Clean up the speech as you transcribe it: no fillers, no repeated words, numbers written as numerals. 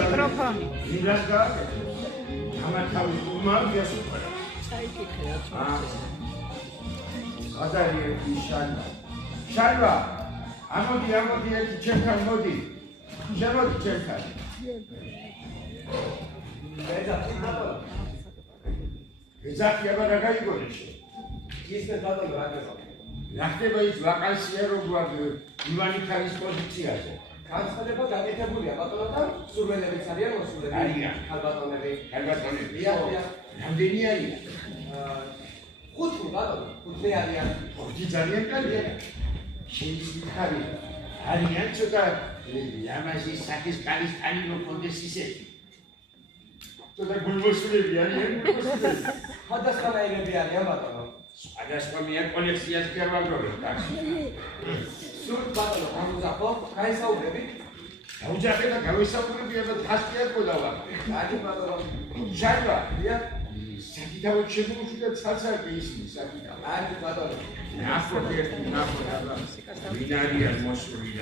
მიკროფონი. შალვა, ამოდი ერთი ჩემთან მოდი. შემოდი ჩემთან. ეძახი აბა რა გაიგონე? ისე ბატონო რა გეუბნება? რა ხდება ის ვაკანსია როგორ ივანი ქალის პოზიციაზე? განცხადება გაკეთებულია ბატონო და სურველებიც არიან მოსულები. არიან. ქალბატონები. რამდენი არიან? 5 ბატონო, 5 არიან. 5 ძალიან კალია. შეიძლება არიან ცოტა ლამაზი სახის კალისტანი მოხდეს ისე. ცოტა გულმოსულები არიან. სხვადასხვანაირები არიან ბატონო. სხვადასხვა მიან კოლექციას გავაგროვებ ტაქსი. სულ ბატონო, გამუზახო, გაისაუბრებით. დაუჯახე და გავისაუბრები აბა თასკია ყოდავა. აი ბატონო, შალვა, საკითხავთ შემოუშვი და ცალ-ცალკე ისინი საკითხავთ. აი ბატონო. ნახოთ ერთი, ნახოთ აბა. ვინ არის მოსული